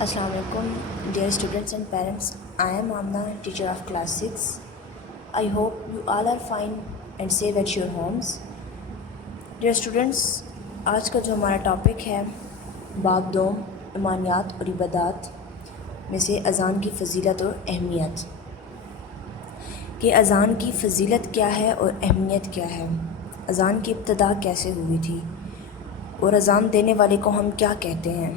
Assalamu alaikum, dear students and parents. I am Amna, teacher of class 6. I hope you all are fine and safe at your homes. Dear students, آج کا جو ہمارا topic ہے باب دوم ایمانیات اور عبادات میں سے اذان کی فضیلت اور اہمیت، کہ اذان کی فضیلت کیا ہے اور اہمیت کیا ہے، اذان کی ابتدا کیسے ہوئی تھی اور اذان دینے والے کو ہم کیا کہتے ہیں،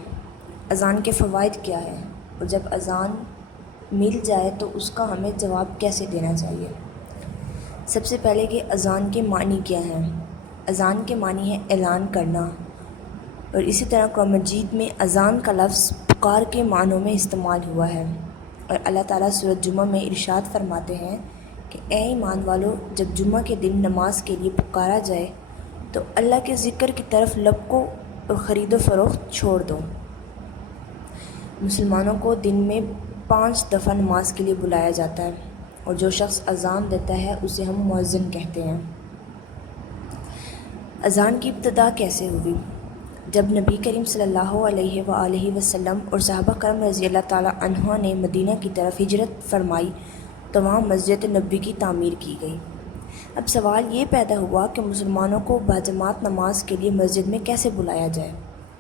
اذان کے فوائد کیا ہے، اور جب اذان مل جائے تو اس کا ہمیں جواب کیسے دینا چاہیے۔ سب سے پہلے کہ اذان کے معنی کیا ہیں۔ اذان کے معنی ہے اعلان کرنا، اور اسی طرح قرآن مجید میں اذان کا لفظ پکار کے معنوں میں استعمال ہوا ہے، اور اللہ تعالیٰ سورۃ جمعہ میں ارشاد فرماتے ہیں کہ اے ایمان والو، جب جمعہ کے دن نماز کے لیے پکارا جائے تو اللہ کے ذکر کی طرف لب کو اور خرید و فروخت چھوڑ دو۔ مسلمانوں کو دن میں 5 دفعہ نماز کے لیے بلایا جاتا ہے، اور جو شخص اذان دیتا ہے اسے ہم مؤذن کہتے ہیں۔ اذان کی ابتدا کیسے ہوئی؟ جب نبی کریم صلی اللہ علیہ وآلہ وسلم اور صحابہ کرام رضی اللہ تعالیٰ عنہ نے مدینہ کی طرف ہجرت فرمائی تو وہاں مسجد نبوی کی تعمیر کی گئی۔ اب سوال یہ پیدا ہوا کہ مسلمانوں کو باجماعت نماز کے لیے مسجد میں کیسے بلایا جائے،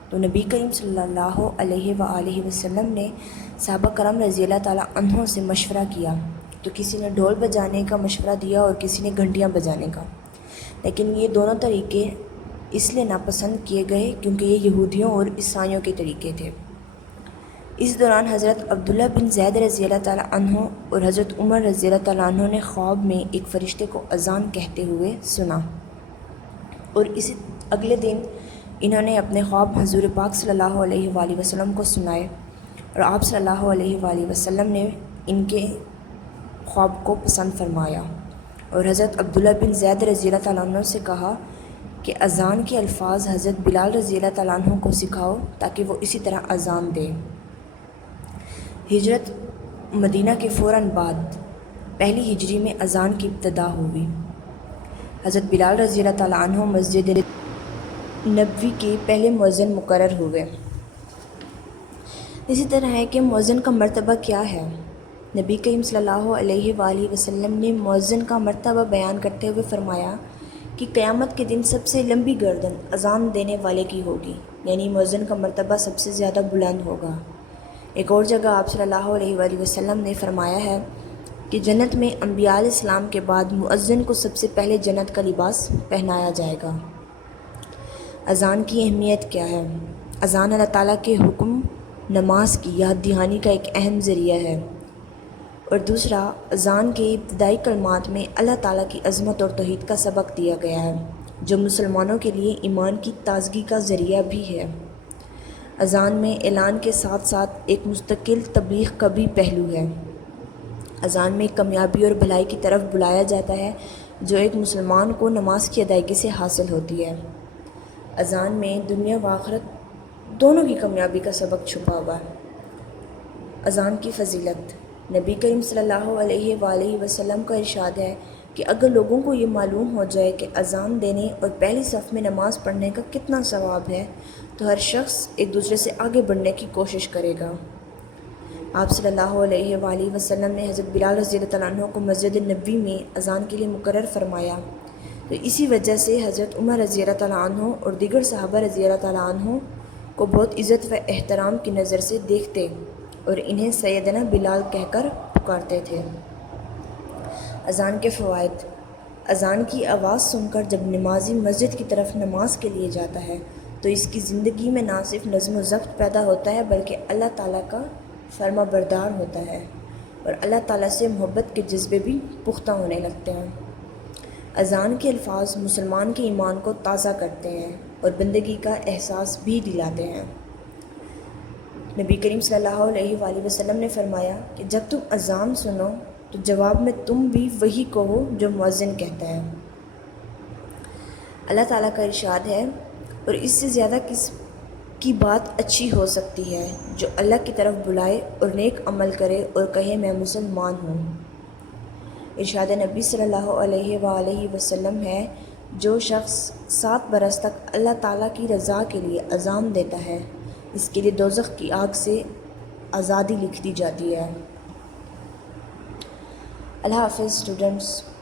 تو نبی کریم صلی اللہ علیہ وآلہ وسلم نے صحابہ کرام رضی اللہ تعالیٰ عنہ سے مشورہ کیا، تو کسی نے ڈھول بجانے کا مشورہ دیا اور کسی نے گھنٹیاں بجانے کا، لیکن یہ دونوں طریقے اس لیے ناپسند کیے گئے کیونکہ یہ یہودیوں اور عیسائیوں کے طریقے تھے۔ اس دوران حضرت عبداللہ بن زید رضی اللہ تعالیٰ عنہ اور حضرت عمر رضی اللہ تعالیٰ عنہ نے خواب میں ایک فرشتے کو اذان کہتے ہوئے سنا، اور اسی اگلے دن انہوں نے اپنے خواب حضور پاک صلی اللہ علیہ وآلہ وسلم کو سنائے، اور آپ صلی اللہ علیہ وآلہ وسلم نے ان کے خواب کو پسند فرمایا، اور حضرت عبداللہ بن زید رضی اللہ تعالیٰ عنہ سے کہا کہ اذان کے الفاظ حضرت بلال رضی اللہ تعالیٰ عنہ کو سکھاؤ تاکہ وہ اسی طرح اذان دے۔ ہجرت مدینہ کے فوراً بعد پہلی ہجری میں اذان کی ابتدا ہوئی۔ حضرت بلال رضی اللہ تعالیٰ عنہ مسجد نبوی کے پہلے مؤذن مقرر ہوئے۔ اسی طرح ہے کہ مؤذن کا مرتبہ کیا ہے۔ نبی کریم صلی اللہ علیہ وآلہ وسلم نے مؤذن کا مرتبہ بیان کرتے ہوئے فرمایا کہ قیامت کے دن سب سے لمبی گردن اذان دینے والے کی ہوگی، یعنی مؤذن کا مرتبہ سب سے زیادہ بلند ہوگا۔ ایک اور جگہ آپ صلی اللہ علیہ وآلہ وسلم نے فرمایا ہے کہ جنت میں انبیاء علیہ السلام کے بعد مؤذن کو سب سے پہلے جنت کا لباس پہنایا جائے گا۔ اذان کی اہمیت کیا ہے؟ اذان اللہ تعالیٰ کے حکم نماز کی یاد دہانی کا ایک اہم ذریعہ ہے، اور دوسرا اذان کے ابتدائی کلمات میں اللہ تعالیٰ کی عظمت اور توحید کا سبق دیا گیا ہے، جو مسلمانوں کے لیے ایمان کی تازگی کا ذریعہ بھی ہے۔ اذان میں اعلان کے ساتھ ساتھ ایک مستقل تبلیغ کا بھی پہلو ہے۔ اذان میں کامیابی اور بھلائی کی طرف بلایا جاتا ہے جو ایک مسلمان کو نماز کی ادائیگی سے حاصل ہوتی ہے۔ اذان میں دنیا و آخرت دونوں کی کامیابی کا سبق چھپا ہوا ہے۔ اذان کی فضیلت، نبی کریم صلی اللہ علیہ وآلہ وسلم کا ارشاد ہے کہ اگر لوگوں کو یہ معلوم ہو جائے کہ اذان دینے اور پہلی صف میں نماز پڑھنے کا کتنا ثواب ہے تو ہر شخص ایک دوسرے سے آگے بڑھنے کی کوشش کرے گا۔ آپ صلی اللہ علیہ وآلہ وسلم نے حضرت بلال رضی اللہ تعالیٰ عنہ کو مسجد نبوی میں اذان کے لیے مقرر فرمایا، تو اسی وجہ سے حضرت عمر رضی اللہ تعالیٰ عنہ اور دیگر صحابہ رضی اللہ تعالیٰ عنہ کو بہت عزت و احترام کی نظر سے دیکھتے اور انہیں سیدنا بلال کہہ کر پکارتے تھے۔ اذان کے فوائد، اذان کی آواز سن کر جب نمازی مسجد کی طرف نماز کے لیے جاتا ہے تو اس کی زندگی میں نہ صرف نظم و ضبط پیدا ہوتا ہے بلکہ اللہ تعالیٰ کا فرما بردار ہوتا ہے، اور اللہ تعالیٰ سے محبت کے جذبے بھی پختہ ہونے لگتے ہیں۔ اذان کے الفاظ مسلمان کے ایمان کو تازہ کرتے ہیں اور بندگی کا احساس بھی دلاتے ہیں۔ نبی کریم صلی اللہ علیہ وآلہ وسلم نے فرمایا کہ جب تم اذان سنو تو جواب میں تم بھی وہی کہو جو مؤذن کہتا ہے۔ اللہ تعالیٰ کا ارشاد ہے، اور اس سے زیادہ کس کی بات اچھی ہو سکتی ہے جو اللہ کی طرف بلائے اور نیک عمل کرے اور کہے میں مسلمان ہوں۔ ارشاد نبی صلی اللہ علیہ وآلہ وسلم ہے، جو شخص 7 برس تک اللہ تعالیٰ کی رضا کے لیے اذان دیتا ہے اس کے لیے دوزخ کی آگ سے آزادی لکھ دی جاتی ہے۔ اللہ حافظ اسٹوڈنٹس۔